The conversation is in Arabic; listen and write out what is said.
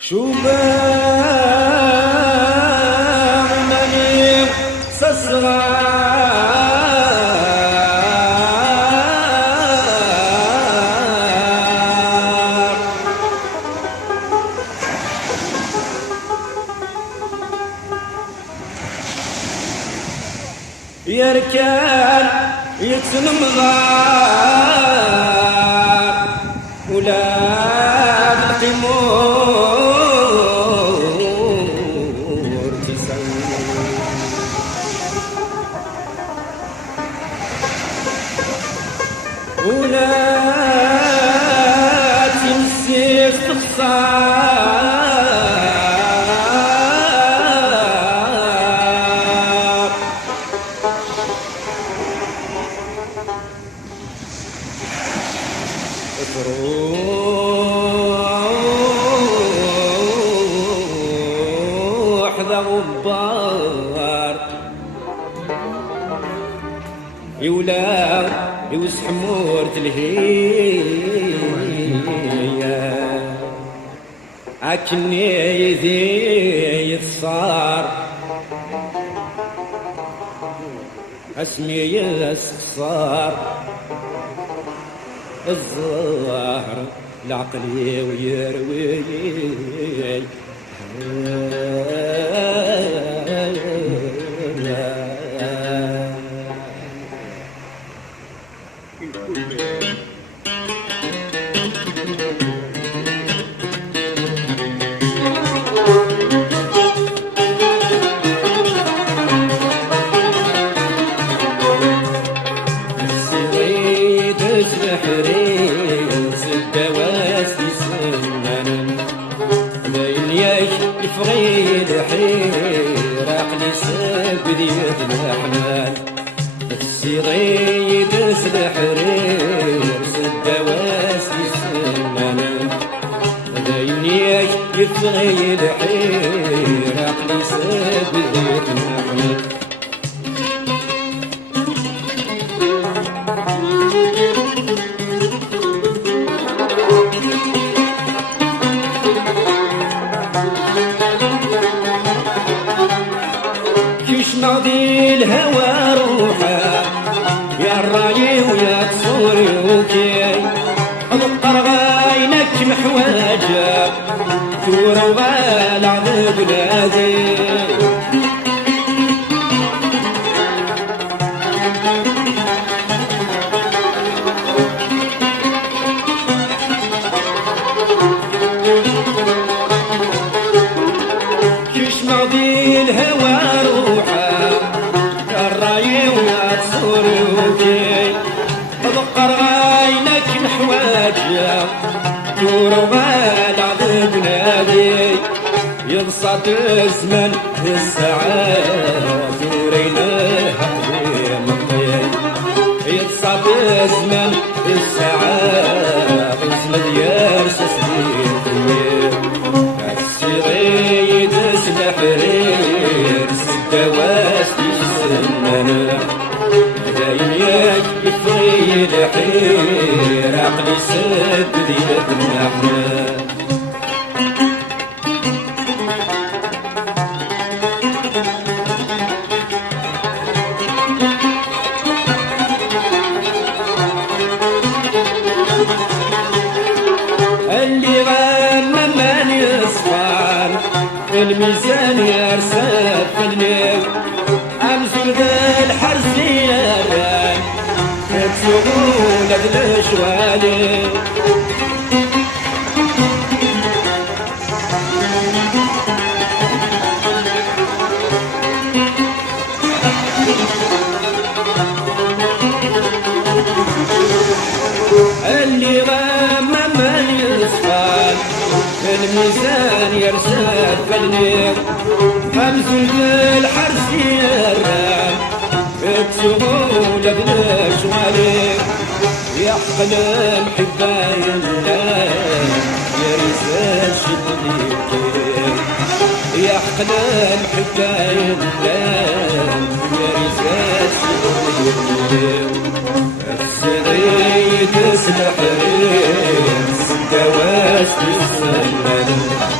شو بعملي صغار يركان يتسلم ضار ولاد القمور تسوي ولاد تنسي استخسار تروح ذا غبار يولا يوس حمورة الهية عكني يزيد صار اسمي يسقصار الظاهر العقلي ويروي فغيد حير عقلي سبدي الأحمال السيغيد سلحرير سدواس يسنانا داينيك يفغيد حير عقلي سبدي الأحمال ناضي الهوى روحه يا الراي ويا تصوري وكي اضطر غاينك محواجه ثوره وغالع بلادي كيش ناضي الهوى روحه أبقر عينك محواجة دور وغالع بنادي يبسط الزمن الساعات دورينا يبسط الزمن الساعات اسمد يرسس لي السيغيد سلحرير سدواس يسنانا داينيك يفغيد حير عقلي سد ديال الأحلام اللي غنى من يصفان الميزان يرسل في الليل أمزل بالحرزية تسوقون الشوالي اللي غمى من يصفان الميزان يرسل بالليل أمزل بالحرزية تسوقون الشوالي يا حلم حبايب يا رسال شديك يا حلم حبايب يا رسال شديك السعيد سلحرير سدواس بالسلام